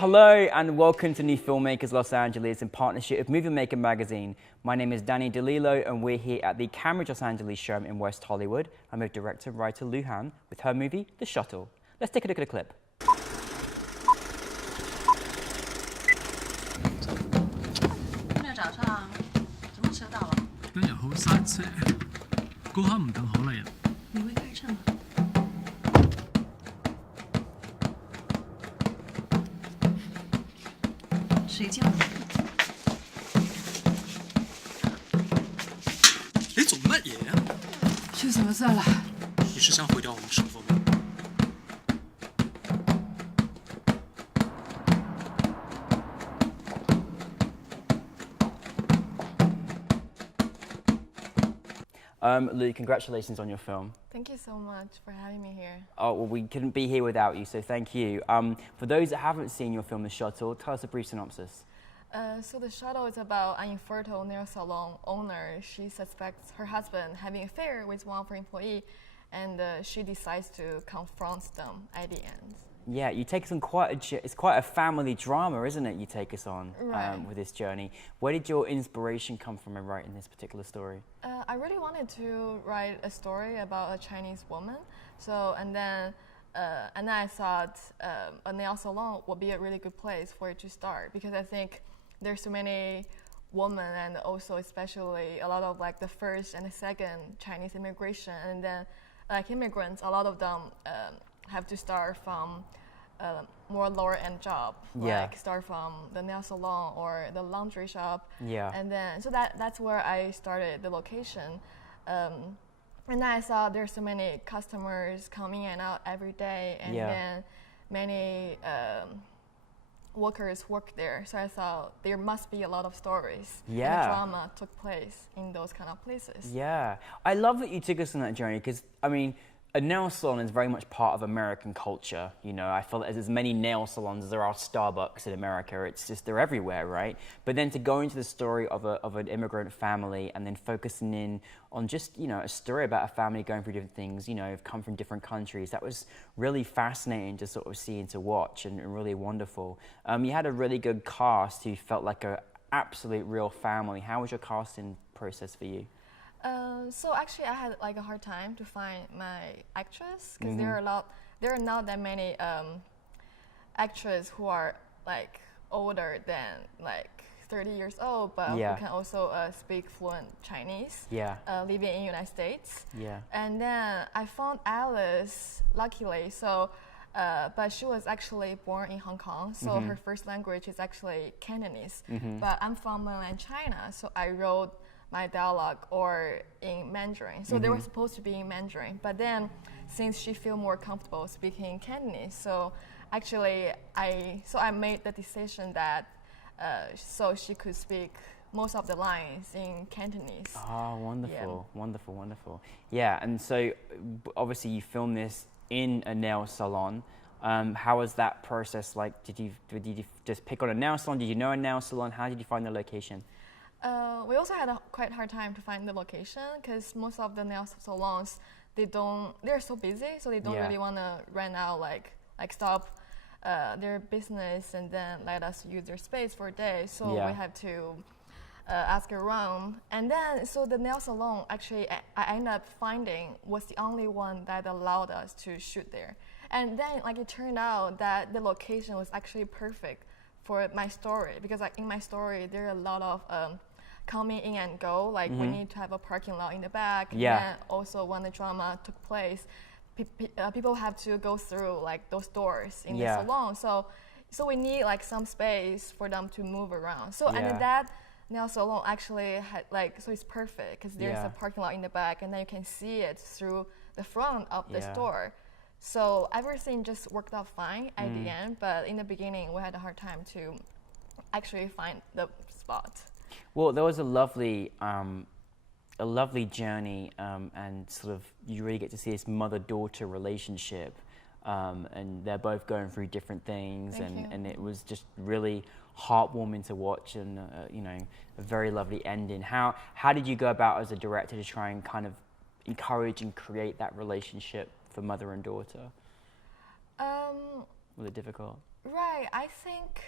Hello and welcome to NewFilmmakers Los Angeles in partnership with Movie Maker magazine. My name is Danny DeLillo and we're here at the Cambridge Los Angeles showroom in West Hollywood. I'm with director writer Lu Han with her movie, The Shuttle. Let's take a look at a clip. 今日早上怎么迟到了？今日好塞車，高刻唔等好嚟人。你会开车吗？谁叫你？你做乜嘢啊？出什么事了？你是想毁掉我们生活吗？ Lu, congratulations on your film. Thank you so much for having me here. Oh, well, we couldn't be here without you, so thank you. For those that haven't seen your film, The Shuttle, tell us a brief synopsis. So The Shuttle is about an infertile nail salon owner. She suspects her husband having an affair with one of her employees, and she decides to confront them at the end. Yeah, you take us on it's quite a family drama, isn't it? You take us on Right. with this journey. Where did your inspiration come from in writing this particular story? I really wanted to write a story about a Chinese woman. And then I thought a nail salon would be a really good place for it to start, because I think there's so many women, and also especially a lot of like the first and the second Chinese immigration, and then like immigrants, a lot of them have to start from more lower end job, Yeah. like start from the nail salon or the laundry shop. Yeah. And then, so that's where I started the location. And then I saw there's so many customers coming in and out every day, and Yeah. then many workers work there. So I thought there must be a lot of stories. Yeah. And the drama took place in those kind of places. Yeah, I love that you took us on that journey because, I mean, a nail salon is very much part of American culture. You know, I feel that there's as many nail salons as there are Starbucks in America. It's just, they're everywhere, right? But then to go into the story of an immigrant family and then focusing in on just, you know, a story about a family going through different things, you know, have come from different countries. That was really fascinating to sort of see and to watch, and really wonderful. You had a really good cast who felt like an absolute real family. How was your casting process for you? So actually, I had like a hard time to find my actress, because there are not that many actresses who are like older than like 30 years old, but Yeah. who can also speak fluent Chinese. Yeah. Living in United States. Yeah. And then I found Alice, luckily. So, but she was actually born in Hong Kong, so her first language is actually Cantonese. But I'm from mainland China, so I wrote my dialogue or in Mandarin. So they were supposed to be in Mandarin, but then since she feel more comfortable speaking Cantonese, so actually I made the decision that so she could speak most of the lines in Cantonese. Oh, wonderful, Yeah. wonderful, wonderful. Yeah, and so obviously you filmed this in a nail salon. How was that process like? Did you just pick on a nail salon? Did you know a nail salon? How did you find the location? We also had a quite hard time to find the location, because most of the nail salons, they're so busy, so they don't Yeah. really want to rent out, like stop their business and then let us use their space for a day. So Yeah. we had to ask around. And then, so the nail salon, actually, I ended up finding was the only one that allowed us to shoot there. And then, like, it turned out that the location was actually perfect for my story, because like in my story, there are a lot of coming in and go. Like we need to have a parking lot in the back. Yeah. And then also when the drama took place, people have to go through like those doors in Yeah. the salon. So we need like some space for them to move around. So and Yeah. then that nail salon actually had like, so it's perfect because there's Yeah. a parking lot in the back, and then you can see it through the front of the Yeah. store. So everything just worked out fine at the end, but in the beginning we had a hard time to actually find the spot. Well, there was a lovely journey, and sort of you really get to see this mother-daughter relationship, and they're both going through different things, Thank you. and it was just really heartwarming to watch, and you know, a very lovely ending. How did you go about as a director to try and kind of encourage and create that relationship for mother and daughter? Was it difficult? Right, I think,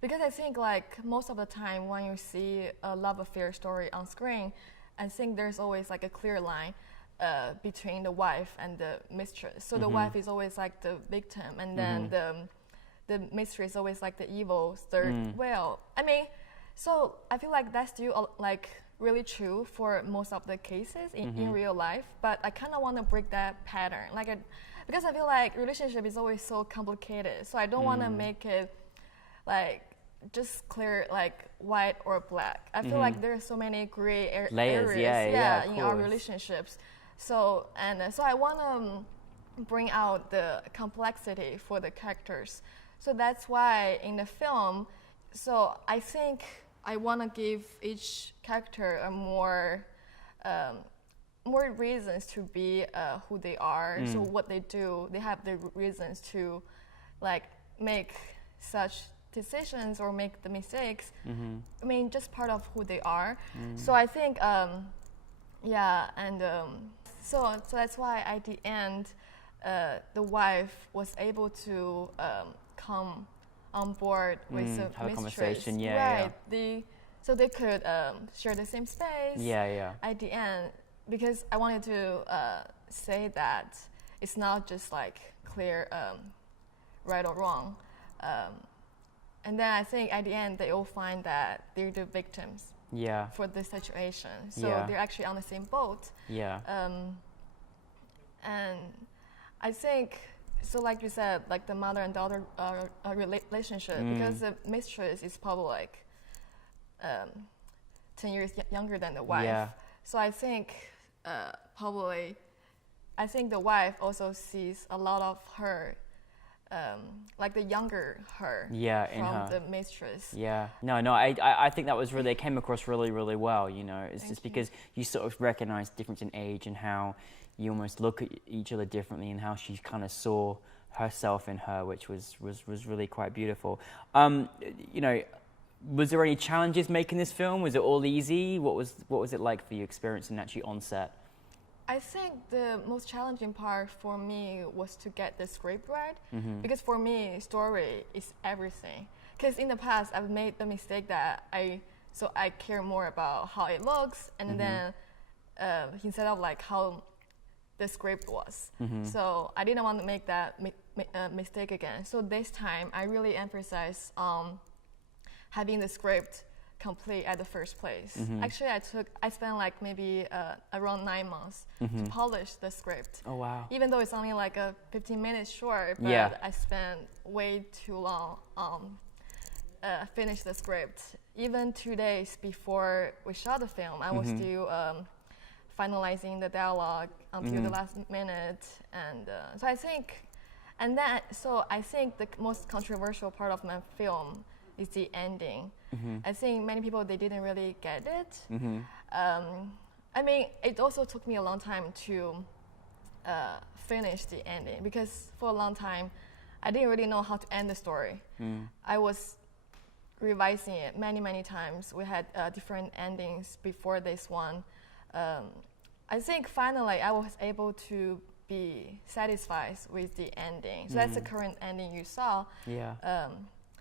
because I think like most of the time when you see a love affair story on screen, I think there's always like a clear line between the wife and the mistress. So the wife is always like the victim, and then the mistress is always like the evil third wheel. I mean, so I feel like that's still like really true for most of the cases in real life, but I kind of want to break that pattern. Because I feel like relationship is always so complicated, so I don't want to make it like just clear like white or black. I feel like there's so many gray layers, areas in our relationships. So so I want to bring out the complexity for the characters. So that's why in the film, so I think I want to give each character a more reasons to be who they are. So what they do, they have the reasons to like make such decisions or make the mistakes. I mean, just part of who they are. So I think, so that's why at the end, the wife was able to come on board with the have a mistress. conversation, So they could share the same space. At the end, because I wanted to say that it's not just like clear right or wrong. And then I think at the end they all find that they're the victims for this situation. So they're actually on the same boat. And I think, so like you said, like the mother and daughter relationship, because the mistress is probably like 10 years younger than the wife. So I think I think the wife also sees a lot of her, like the younger her from the mistress. I think that was really, it came across really, really well, you know. It's just because you sort of recognize difference in age and how you almost look at each other differently, and how she kind of saw herself in her, which was really quite beautiful. You know, was there any challenges making this film? Was it all easy? What was it like for you experiencing actually on set? I think the most challenging part for me was to get the script right, because for me, story is everything. Because in the past, I've made the mistake that I care more about how it looks, and then instead of like how the script was. So I didn't want to make that mistake again. So this time, I really emphasize having the script complete at the first place. Actually, I spent like maybe around 9 months to polish the script. Oh wow! Even though it's only like a 15-minute short, but I spent way too long finish the script. Even 2 days before we shot the film, I was still finalizing the dialogue until the last minute, and so I think the most controversial part of my film is the ending. I think many people, they didn't really get it. I mean, it also took me a long time to finish the ending, because for a long time I didn't really know how to end the story. I was revising it many times. We had different endings before this one. I think finally I was able to be satisfied with the ending. So that's the current ending you saw.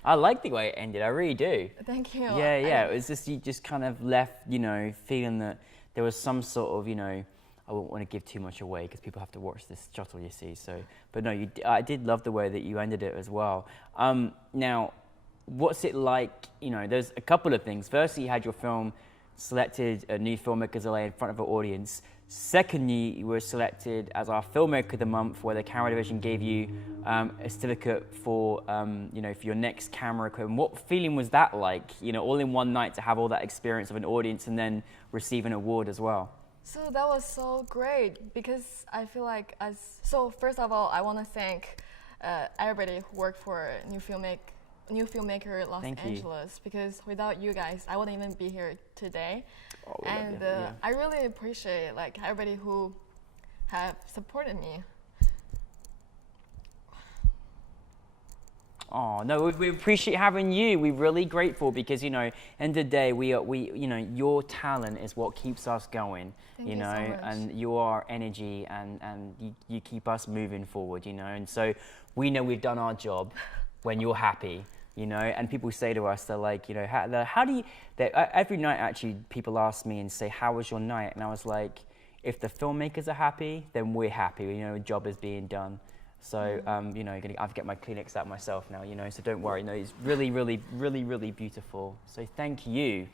I like the way it ended, I really do. Thank you. It was just, you just kind of left, you know, feeling that there was some sort of, you know, I won't want to give too much away because people have to watch this shuttle, you see. So, but no, I did love the way that you ended it as well. Now, what's it like, you know, there's a couple of things. Firstly, you had your film selected at NewFilmmakers LA in front of an audience. Secondly, you were selected as our Filmmaker of the Month, where the camera division gave you a certificate for, you know, for your next camera equipment. What feeling was that like, you know, all in one night to have all that experience of an audience and then receive an award as well? So that was so great, because I feel like so first of all, I want to thank everybody who worked for NewFilmmakers Los Angeles, because without you guys, I wouldn't even be here today. And I really appreciate like everybody who have supported me. Oh no, we appreciate having you. We're really grateful because, you know, end of the day, we you know, your talent is what keeps us going. Thank you so much. And your energy and you keep us moving forward, you know. And so we know we've done our job. when you're happy, you know? And people say to us, they're like, you know, how do you, every night actually people ask me and say, how was your night? And I was like, if the filmmakers are happy, then we're happy, you know, a job is being done. So, you know, I have to get my Kleenex out myself now, you know, so don't worry. No, it's really, really, really, really beautiful. So thank you.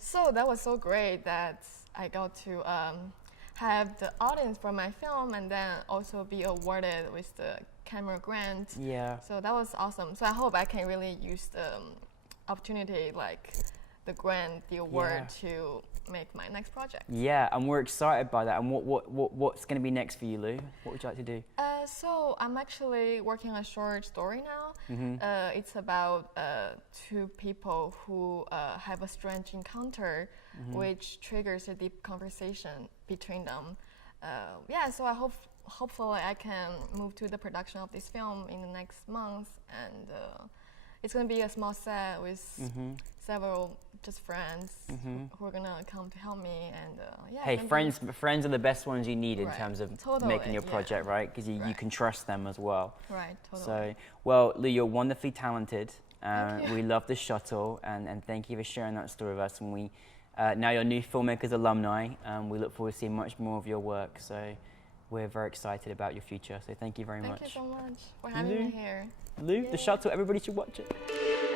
So that was so great that I got to have the audience for my film and then also be awarded with the camera grant. Yeah. So that was awesome. So I hope I can really use the opportunity, like the grant, the award, to make my next project. Yeah, and we're excited by that. And what's going to be next for you, Lou? What would you like to do? So I'm actually working on a short story now. It's about two people who have a strange encounter, which triggers a deep conversation between them. Yeah, so hopefully I can move to the production of this film in the next month, and it's going to be a small set with several just friends who are going to come to help me. And yeah. Hey, friends are the best ones you need in terms of making your project, right? Because you can trust them as well. Right, totally. So, well, Lou, you're wonderfully talented. We love the shuttle, and thank you for sharing that story with us. And we, now you're New Filmmakers alumni, we look forward to seeing much more of your work. So we're very excited about your future. So thank you very much. Thank you so much for having me here. Lou, the shuttle, everybody should watch it.